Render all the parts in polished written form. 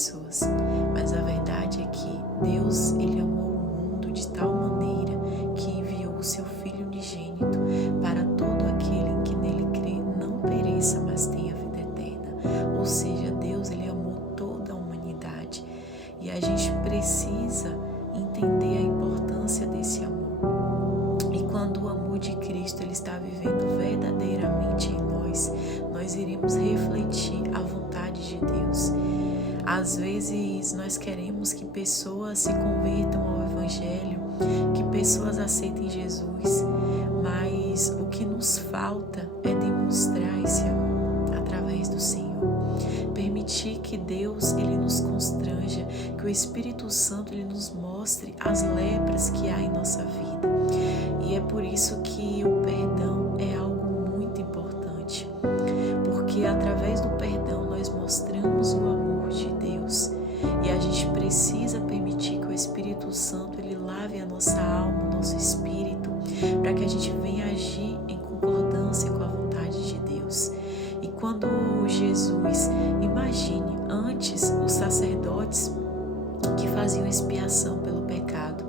pessoas, mas a verdade é que Deus, Ele amou o mundo de tal maneira que enviou o seu Filho unigênito para todo aquele que nele crê não pereça, mas tenha vida eterna. Ou seja, Deus, Ele amou toda a humanidade e a gente precisa entender a importância desse amor. E quando o amor de Cristo Ele está vivendo verdadeiramente em nós iremos refletir a vontade de Deus. Às vezes nós queremos que pessoas se convertam ao Evangelho, que pessoas aceitem Jesus, mas o que nos falta é demonstrar esse amor através do Senhor. Permitir que Deus Ele nos constranja, que o Espírito Santo Ele nos mostre as lepras que há em nossa vida. E é por isso que o perdão é algo muito importante, porque através do perdão nós mostramos o amor de Deus e a gente precisa permitir que o Espírito Santo Ele lave a nossa alma, o nosso espírito, para que a gente venha agir em concordância com a vontade de Deus. E quando Jesus, imagine, antes os sacerdotes que faziam expiação pelo pecado,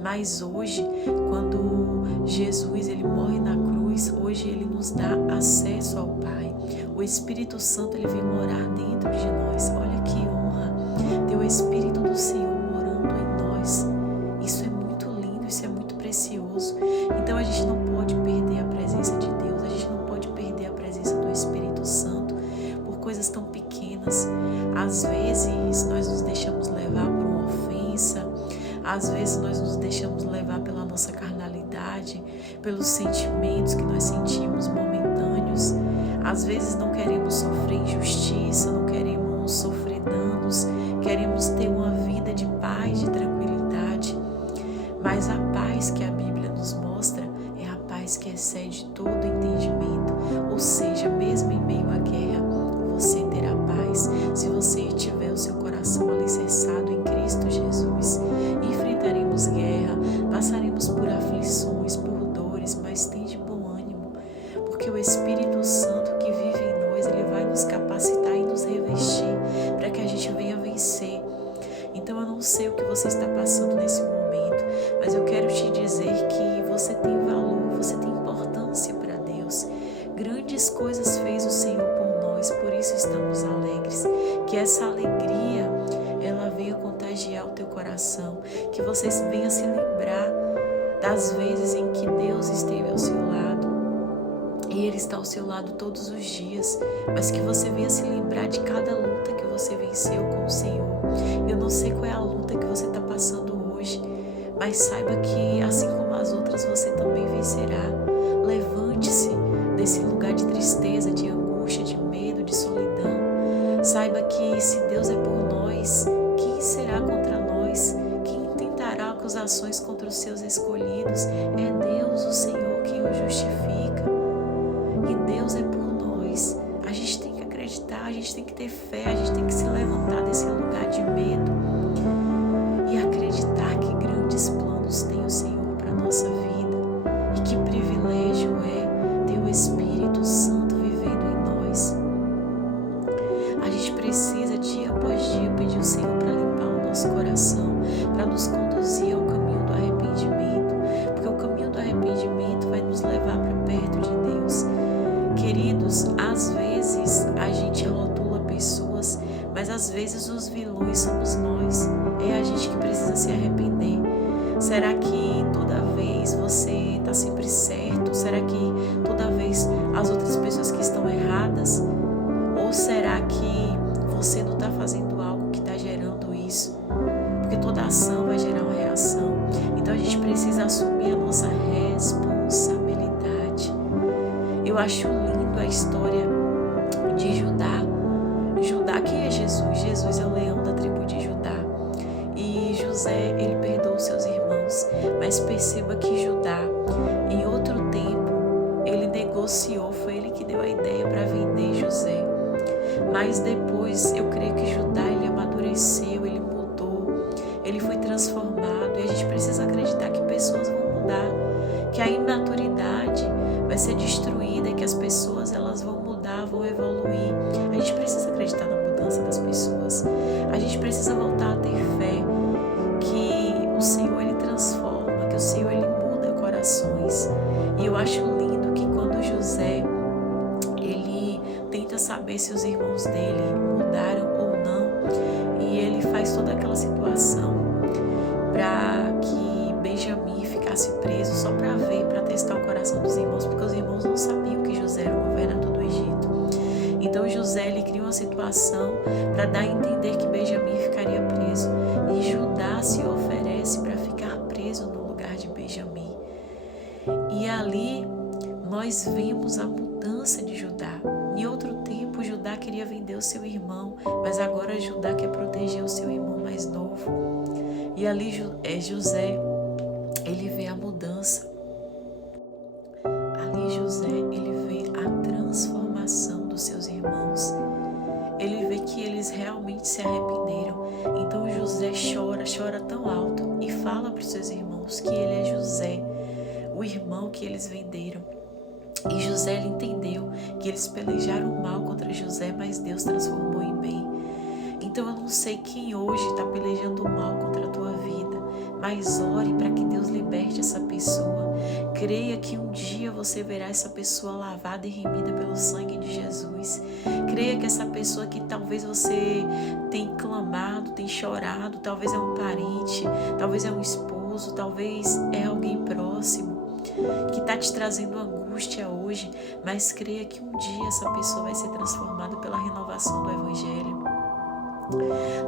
mas hoje, quando Jesus Ele morre na cruz, hoje Ele nos dá acesso ao Pai. O Espírito Santo Ele vem morar dentro de nós. Olha que honra ter o Espírito do Senhor morando em nós. Isso é muito lindo, isso é muito precioso. Então a gente não pode perder a presença de Deus, a gente não pode perder a presença do Espírito Santo por coisas tão pequenas. Às vezes nós nos deixamos levar por uma ofensa, às vezes nós nos deixamos levar pela nossa carnalidade, pelos sentimentos que nós sentimos momentâneos. Às vezes não queremos sofrer injustiça, não queremos sofrer danos, queremos ter uma vida de paz, de tranquilidade. Mas a paz que a Bíblia nos mostra é a paz que excede todo entendimento. Ou seja, mesmo em meio à guerra, você terá paz se você tiver o seu coração alicerçado em Cristo Jesus. Enfrentaremos guerra, passaremos por aflições, por dores, mas tem de bom ânimo, porque o Espírito Santo que vive em nós, Ele vai nos capacitar e nos revestir para que a gente venha vencer. Então eu não sei o que você está passando nesse momento, mas eu quero te dizer que você tem valor, você tem importância para Deus. Grandes coisas fez o Senhor por nós, por isso estamos alegres. Que essa alegria ela venha contagiar o teu coração, que você venha se lembrar das vezes em que Deus esteve ao seu lado, e Ele está ao seu lado todos os dias, mas que você venha se lembrar de cada luta que você venceu com o Senhor. Eu não sei qual é a luta que você está passando hoje, mas saiba que assim como as outras você também vencerá. Levante-se desse lugar de tristeza, de angústia, de medo, de solidão. Saiba que se Deus é por nós, quem será contra nós? Quem tentará acusações contra os seus escolhidos? É Deus, o Senhor, quem o justifica. E Deus é por nós. A gente tem que acreditar, a gente tem que ter fé, a gente tem que se levantar desse lugar de medo e acreditar que grandes planos tem o Senhor para a nossa vida. E que privilégio é ter o Espírito Santo vivendo em nós. A gente precisa dia após dia pedir ao Senhor para limpar o nosso coração, para nos conduzir ao caminho do arrependimento, porque o caminho do arrependimento vai nos levar para perto de Deus. Queridos, às vezes a gente rotula pessoas, mas às vezes os vilões somos nós. É a gente que precisa se arrepender. Será que toda vez você está sempre certo? Será que toda vez as outras pessoas que estão erradas? Ou será que você não está fazendo algo que está gerando isso? Porque toda ação vai gerar uma reação. Então a gente precisa assumir a nossa responsabilidade. Eu acho lindo a história de Judá. Judá, quem é Jesus? Jesus é o leão da tribo de Judá. E José, ele perdoou seus irmãos. Mas perceba que Judá, em outro tempo, ele negociou, foi ele que deu a ideia para vender José. Mas depois, eu creio que Judá, ele amadureceu, ele mudou, ele foi transformado. E a gente precisa acreditar que pessoas vão mudar, que a imaturidade vai ser destruída, que as pessoas elas vão mudar, vão evoluir. A gente precisa acreditar na mudança das pessoas. A gente precisa voltar a ter fé que o Senhor, Ele transforma, que o Senhor, Ele muda corações. E eu acho lindo que quando José, ele tenta saber se os irmãos dele mudaram ou não, e ele faz toda aquela situação para que Benjamim ficasse preso só para ver, para testar o coração dos irmãos, porque os irmãos não sabiam que José era o governador do Egito. Então José, ele cria uma situação para dar a entender que Benjamim ficaria preso, e Judá se oferece para ficar preso no lugar de Benjamim. E ali nós vimos a mudança de Judá. Em outro tempo, Judá queria vender o seu irmão, mas agora Judá quer proteger o seu irmão mais novo. E ali José, ele vê a mudança. Ali José, ele vê a transformação dos seus irmãos. Ele vê que eles realmente se arrependeram. Então José chora tão alto e fala para os seus irmãos que ele é José, o irmão que eles venderam. E José, ele entendeu que eles pelejaram mal contra José, mas Deus transformou em bem. Então eu não sei quem hoje está pelejando mal contra a tua vida, mas ore para que Deus liberte essa pessoa. Creia que um dia você verá essa pessoa lavada e remida pelo sangue de Jesus. Creia que essa pessoa que talvez você tem clamado, tem chorado, talvez é um parente, talvez é um esposo, talvez é alguém próximo, que está te trazendo angústia hoje, mas creia que um dia essa pessoa vai ser transformada pela renovação do Evangelho.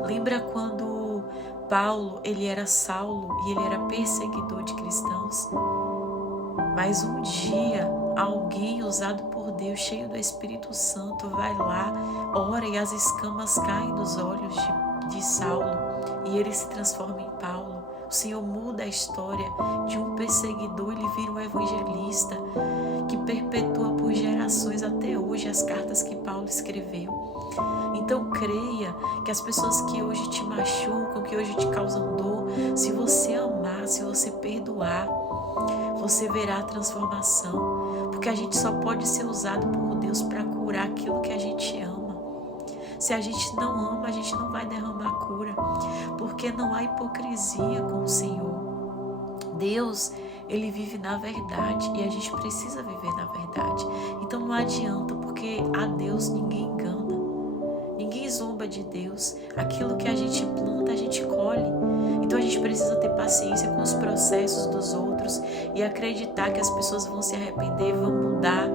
Lembra quando Paulo, ele era Saulo e ele era perseguidor de cristãos? Mas um dia, alguém usado por Deus, cheio do Espírito Santo, vai lá, ora e as escamas caem dos olhos de Saulo e ele se transforma em Paulo. O Senhor muda a história de um perseguidor, ele vira um evangelista que perpetua por gerações até hoje as cartas que Paulo escreveu. Então creia que as pessoas que hoje te machucam, que hoje te causam dor, se você amar, se você perdoar, você verá a transformação, porque a gente só pode ser usado por Deus para curar aquilo que a gente ama. Se a gente não ama, a gente não vai derramar cura, porque não há hipocrisia com o Senhor. Deus, Ele vive na verdade e a gente precisa viver na verdade. Então não adianta, porque a Deus ninguém engana. Ninguém zomba de Deus. Aquilo que a gente planta, a gente colhe. Então a gente precisa ter paciência com os processos dos outros e acreditar que as pessoas vão se arrepender, vão mudar.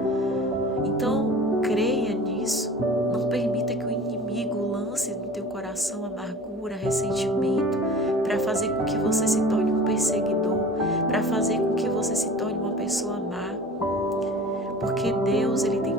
Então creia nisso. Não permita que o inimigo lance no teu coração amargura, ressentimento, para fazer com que você se torne um perseguidor, para fazer com que você se torne uma pessoa má. Porque Deus, Ele tem